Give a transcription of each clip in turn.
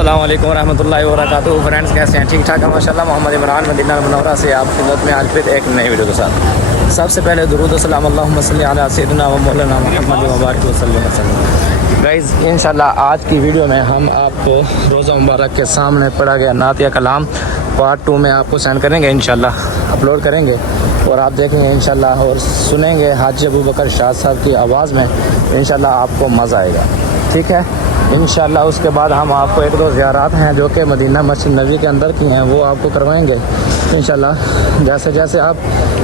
السلام علیکم ورحمۃ اللہ وبرکاتہ. فرینڈس کیسے ہیں؟ ٹھیک ٹھاک ہے ماشاء اللہ. محمد عمران مدینہ منورہ سے آپ کی خدمت میں آج پھر ایک نئی ویڈیو کے ساتھ. سب سے پہلے درود و سلام اللہم صلی علی سیدنا و مولانا محمد وبارک وسلم. گائز انشاءاللہ آج کی ویڈیو میں ہم آپ کو روزہ مبارک کے سامنے پڑھا گیا نعت یا کلام پارٹ 2 میں آپ کو سینڈ کریں گے، انشاءاللہ اپلوڈ کریں گے اور آپ دیکھیں گے انشاءاللہ اور سنیں گے حاجی ابو بکر شاہ صاحب کی آواز میں. انشاءاللہ آپ کو مزہ آئے گا، ٹھیک ہے انشاءاللہ. اس کے بعد ہم آپ کو ایک دو زیارات ہیں جو کہ مدینہ مسجد نبوی کے اندر کی ہیں، وہ آپ کو کروائیں گے انشاءاللہ. جیسے جیسے آپ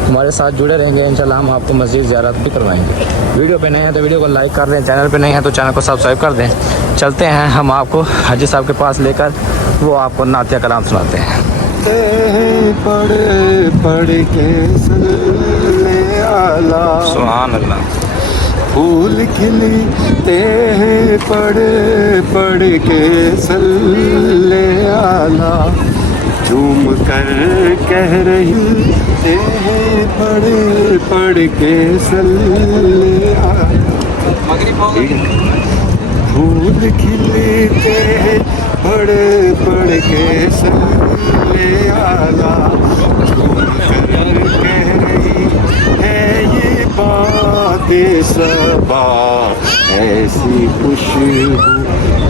ہمارے ساتھ جڑے رہیں گے انشاءاللہ ہم آپ کو مزید زیارات بھی کروائیں گے. ویڈیو پہ نئے ہیں تو ویڈیو کو لائک کر دیں، چینل پہ نہیں ہیں تو چینل کو سبسکرائب کر دیں. چلتے ہیں ہم آپ کو حاجی صاحب کے پاس لے کر، وہ آپ کو نعت یا کلام سناتے ہیں. پڑھ کے صلی اللہ سبحان اللہ. پھول کھلتے ہیں پڑھ کے صلی اللہ، جھوم کر کہہ رہی ہیں پڑھ کے صلی اللہ. پھول کھلتے ہیں پڑھ کے صلی اللہ، جھوم کر کہہ رہی ہے یہ بات صبا، ایسی خوشبو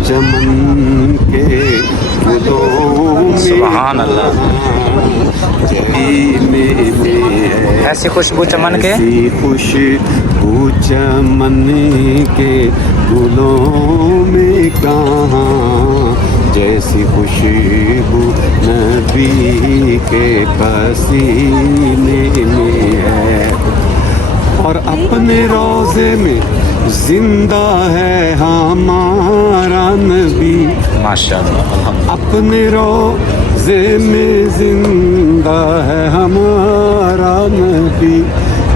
چمن کے پھولوں میں سبحان اللہ. ایسی خوشبو چمن کے، ایسی خوشبو چمن کے پھولوں میں کہاں، جیسی خوشبو نبی کے پسینے میں ہے. اور اپنے روضے میں زندہ ہے ہمارا نبی، ماشاءاللہ. اپنے روضے میں زندہ ہے ہمارا نبی.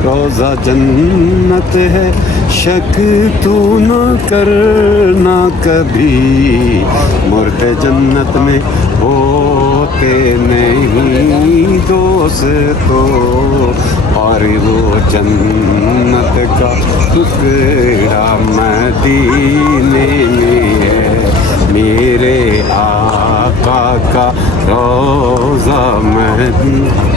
روزہ جنت ہے شک تو نہ کرنا کبھی، مرتے جنت میں ہوتے نہیں دوستو، اور وہ جنت کا ٹکڑا مدینے میں ہے. میرے آقا کا روزہ مدینہ